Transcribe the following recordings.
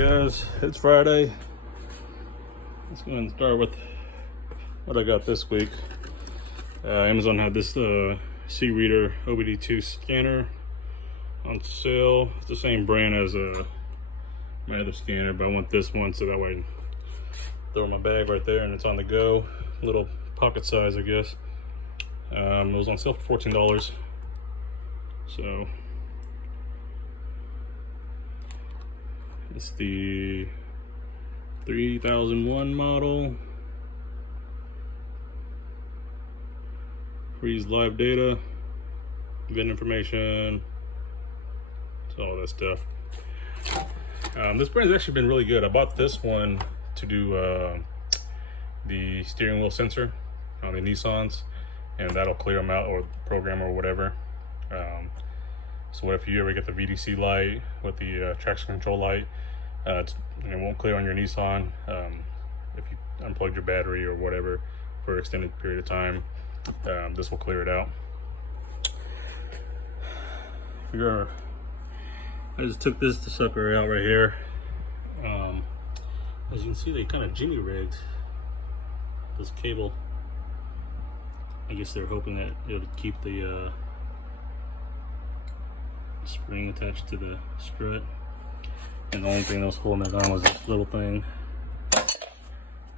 guys, it's Friday. Let's go ahead and start with what I got this week. Amazon had this C-Reader OBD2 scanner on sale. It's the same brand as my other scanner, but I want this one so that way I can throw it in my bag right there and it's on the go. Little pocket size, I guess. It was on sale for $14. So it's the 3001 model. Freeze live data, event information, all that stuff. This brand's actually been really good. I bought this one to do the steering wheel sensor on the Nissans, and that'll clear them out, or program or whatever. So what if you ever get the VDC light with the traction control light, it won't clear on your Nissan if you unplug your battery or whatever for an extended period of time. This will clear it out. I just took this sucker out right here. As you can see, they kind of jimmy rigged this cable. I guess they're hoping that it would keep the spring attached to the strut, and the only thing that was holding it on was this little thing.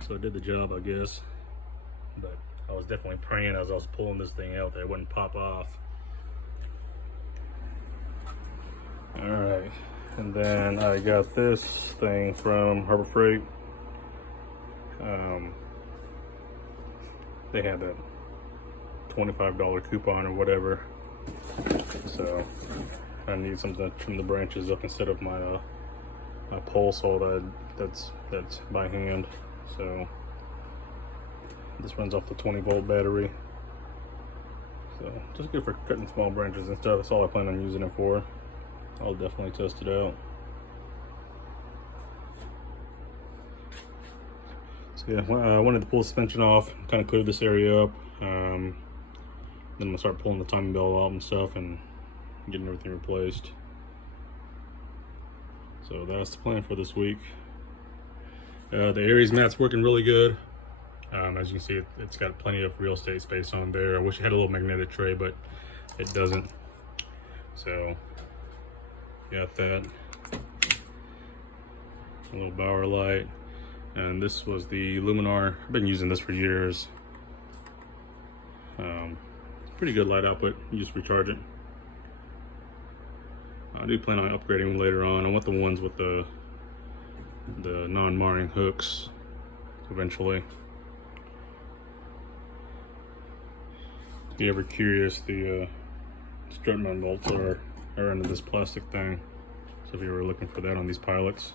So it did the job, I guess, but I was definitely praying as I was pulling this thing out that it wouldn't pop off. All right, and then I got this thing from Harbor Freight. They had that $25 coupon or whatever, so I need something to trim the branches up instead of my my pole saw that's by hand. So this runs off the 20-volt battery, so just good for cutting small branches and stuff. That's all I plan on using it for. I'll definitely test it out. So yeah, I wanted to pull the suspension off, kind of clear this area up. Then I'm gonna start pulling the timing belt off and stuff and getting everything replaced. So that's the plan for this week. The Aries mat's working really good. As you can see, it's got plenty of real estate space on there. I wish it had a little magnetic tray, but it doesn't. So got that. A little Bauer light. And this was the Luminar. I've been using this for years. Pretty good light output. You just recharge it. I do plan on upgrading them later on. I want the ones with the non-marring hooks eventually. If you're ever curious, the strut mount bolts are under this plastic thing. So if you were looking for that on these pilots.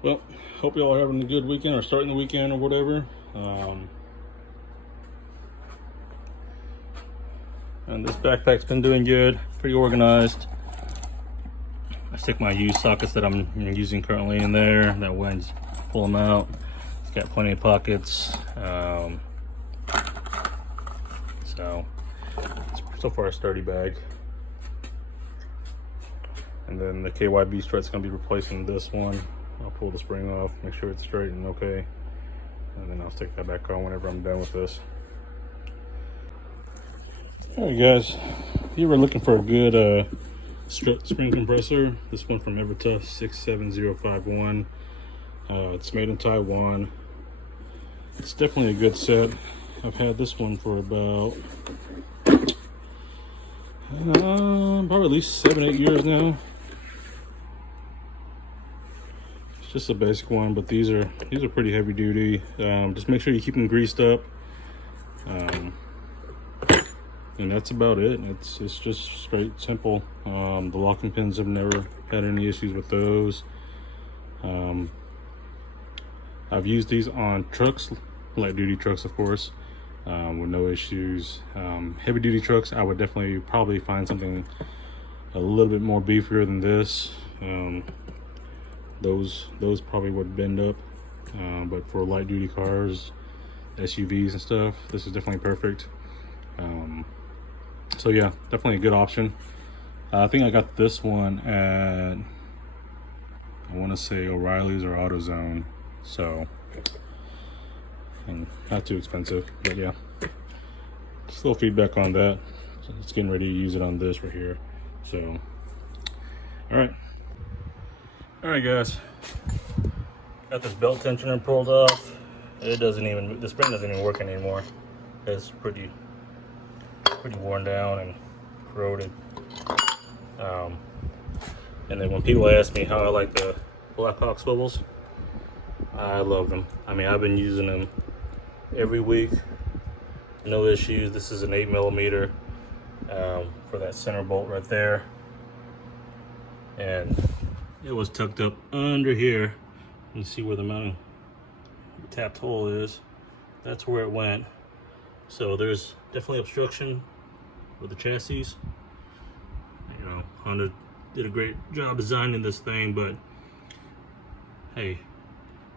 Well, hope y'all are having a good weekend or starting the weekend or whatever. And this backpack's been doing good, pretty organized. I stick my used sockets that I'm using currently in there. That way I just pull them out. It's got plenty of pockets. So it's so far a sturdy bag. And then the KYB strut's gonna be replacing this one. I'll pull the spring off, make sure it's straight and okay. And then I'll stick that back on whenever I'm done with this. Alright guys, if you were looking for a good strut spring compressor, this one from Evertough 67051. It's made in Taiwan. It's definitely a good set. I've had this one for about probably at least 7-8 years now. It's just a basic one, but these are pretty heavy duty. Just make sure you keep them greased up. And that's about it. It's just straight simple. The locking pins, have never had any issues with those. I've used these on trucks, light duty trucks of course, with no issues. Heavy duty trucks, I would definitely probably find something a little bit more beefier than this. Those probably would bend up, but for light duty cars, SUVs and stuff, this is definitely perfect. So yeah, definitely a good option. I think I got this one at, I want to say O'Reilly's or AutoZone. So, and not too expensive, but yeah. Just a little feedback on that. So it's getting ready to use it on this right here. So, all right guys, got this belt tensioner pulled off. It doesn't even, the spring doesn't even work anymore. It's pretty worn down and corroded. And then when people ask me how I like the Blackhawk swivels, I love them. I mean, I've been using them every week, no issues. This is an 8mm for that center bolt right there, and it was tucked up under here. You can see where the mounting tapped hole is. That's where it went. So there's definitely obstruction with the chassis. You know, Honda did a great job designing this thing, but hey,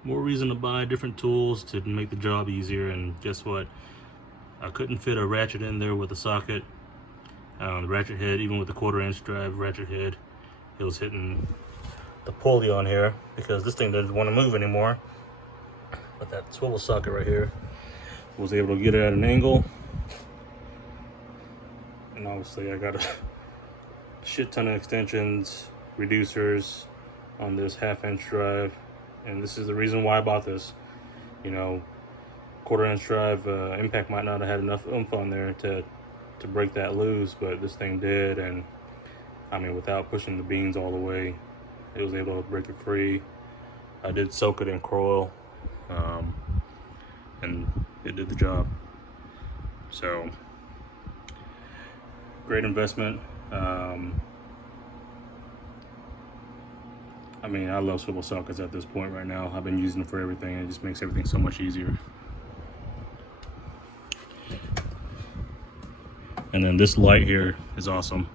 more reason to buy different tools to make the job easier. And guess what? I couldn't fit a ratchet in there with a socket. The ratchet head, even with the 1/4" drive ratchet head, it was hitting the pulley on here because this thing doesn't want to move anymore. But that swivel socket right here was able to get it at an angle. And obviously I got a shit ton of extensions, reducers on this 1/2" drive, and this is the reason why I bought this. You know, 1/4" drive impact might not have had enough oomph on there to break that loose, but this thing did. And I mean, without pushing the beans all the way, it was able to break it free. I did soak it in Kroil, and it did the job. So great investment. I mean, I love swivel sockets at this point right now. I've been using them for everything, and it just makes everything so much easier. And then this light here is awesome.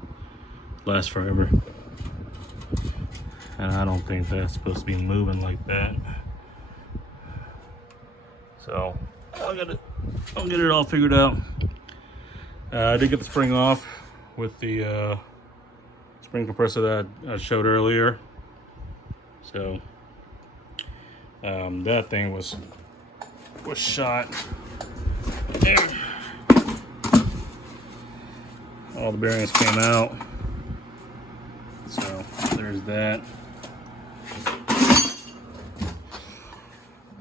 Lasts forever. And I don't think that's supposed to be moving like that. So I'll get it all figured out. I did get the spring off with the spring compressor that I showed earlier. So that thing was shot. All the bearings came out. So there's that.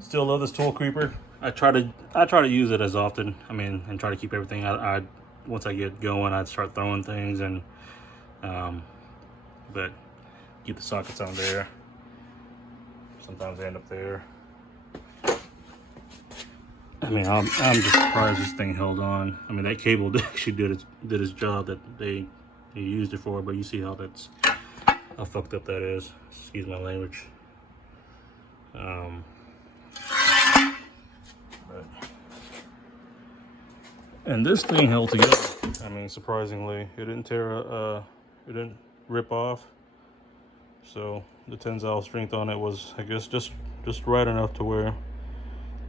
Still love this tool creeper. I try to use it as often. I mean, and try to keep everything. I once I get going, I'd start throwing things, and but keep the sockets on there. Sometimes they end up there. I mean, I'm just surprised this thing held on. I mean, that cable actually did its job that they used it for, but you see how fucked up that is. Excuse my language. And this thing held together. I mean, surprisingly, it didn't tear. It didn't rip off. So the tensile strength on it was, I guess, just right enough to where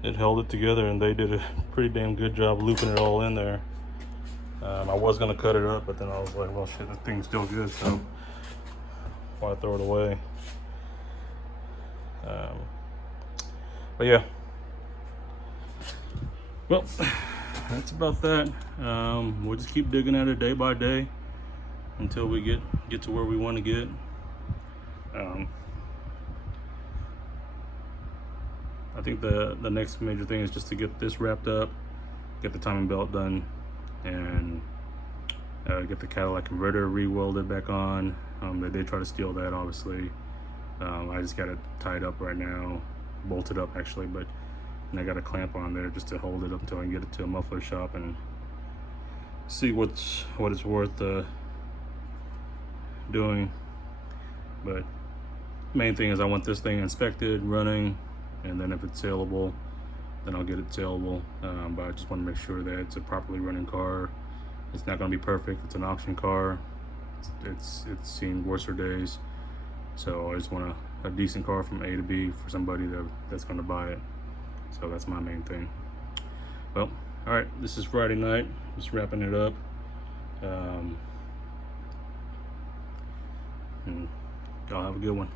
it held it together, and they did a pretty damn good job looping it all in there. I was gonna cut it up, but then I was like, well, shit, this thing's still good, so why throw it away? But yeah, well, that's about that. We'll just keep digging at it day by day until we get to where we want to get. I think the next major thing is just to get this wrapped up, get the timing belt done, and get the Cadillac converter re-welded back on. They did try to steal that, obviously. I just got it tied up right now, bolted up actually, but and I got a clamp on there just to hold it up until I can get it to a muffler shop and see what it's worth doing. But main thing is I want this thing inspected, running, and then if it's saleable, then I'll get it saleable. But I just want to make sure that it's a properly running car. It's not going to be perfect. It's an auction car. It's seen worser days. So I just want a decent car from A to B for somebody that's going to buy it. So that's my main thing. Well, all right, this is Friday night. Just wrapping it up. And y'all have a good one.